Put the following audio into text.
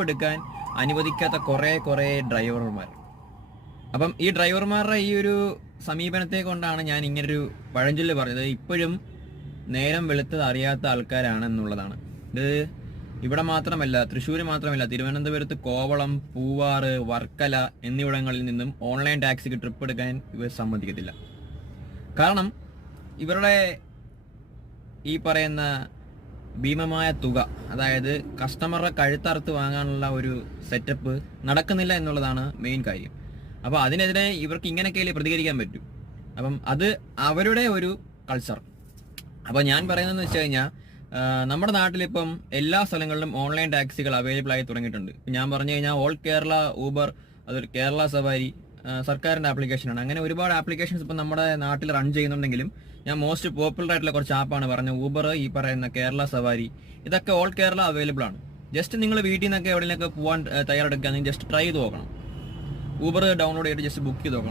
Trip എടുക്കാൻ അനുവദിക്കാത്ത കുറേ ഡ്രൈവർമാർ. അപ്പം ഈ ഡ്രൈവർമാരുടെ ഈ ഒരു സമീപനത്തെ കൊണ്ടാണ് ഞാൻ ഇങ്ങനൊരു പഴഞ്ചൊല്ല് പറഞ്ഞത്, ഇപ്പോഴും നേരം വെളുത്തത് അറിയാത്ത ആൾക്കാരാണെന്നുള്ളതാണ്. ഇത് ഇവിടെ മാത്രമല്ല, തൃശ്ശൂർ മാത്രമല്ല, തിരുവനന്തപുരത്ത് കോവളം, പൂവാറ്, വർക്കല എന്നിവിടങ്ങളിൽ നിന്നും ഓൺലൈൻ ടാക്സിക്ക് ട്രിപ്പ് എടുക്കാൻ ഇവർ സമ്മതിക്കത്തില്ല. കാരണം ഇവരുടെ ഈ പറയുന്ന ഭീമമായ തുക, അതായത് കസ്റ്റമറുടെ കഴുത്തറുത്ത് വാങ്ങാനുള്ള ഒരു സെറ്റപ്പ് നടക്കുന്നില്ല എന്നുള്ളതാണ് മെയിൻ കാര്യം. അപ്പോൾ അതിനെതിരെ ഇവർക്ക് ഇങ്ങനെയൊക്കെ പ്രതികരിക്കാൻ പറ്റും. അപ്പം അത് അവരുടെ ഒരു കൾച്ചർ. അപ്പോൾ ഞാൻ പറയുന്നതെന്ന് വെച്ച് കഴിഞ്ഞാൽ, നമ്മുടെ നാട്ടിലിപ്പം എല്ലാ സ്ഥലങ്ങളിലും ഓൺലൈൻ ടാക്സികൾ അവൈലബിൾ ആയി തുടങ്ങിയിട്ടുണ്ട്. ഞാൻ പറഞ്ഞു കഴിഞ്ഞാൽ ഓൾ കേരള ഊബർ, അതൊരു കേരള സവാരി സർക്കാരിൻ്റെ ആപ്ലിക്കേഷനാണ്. അങ്ങനെ ഒരുപാട് ആപ്ലിക്കേഷൻസ് ഇപ്പം നമ്മുടെ നാട്ടിൽ റൺ ചെയ്യുന്നുണ്ടെങ്കിലും ഞാൻ മോസ്റ്റ് പോപ്പുലർ ആയിട്ടുള്ള കുറച്ച് ആപ്പാണ് പറഞ്ഞത്. ഊബർ, ഈ പറയുന്ന കേരള സവാരി, ഇതൊക്കെ ഓൾ കേരള അവൈലബിൾ ആണ്. ജസ്റ്റ് നിങ്ങൾ വീട്ടിൽ നിന്നൊക്കെ എവിടെയൊക്കെ പോകാൻ തയ്യാറെടുക്കുകയാണെങ്കിൽ ജസ്റ്റ് ട്രൈ ചെയ്ത് നോക്കണം. ഊബർ ഡൗൺലോഡ് ചെയ്തിട്ട് ജസ്റ്റ് ബുക്ക് ചെയ്ത് നോക്കണം.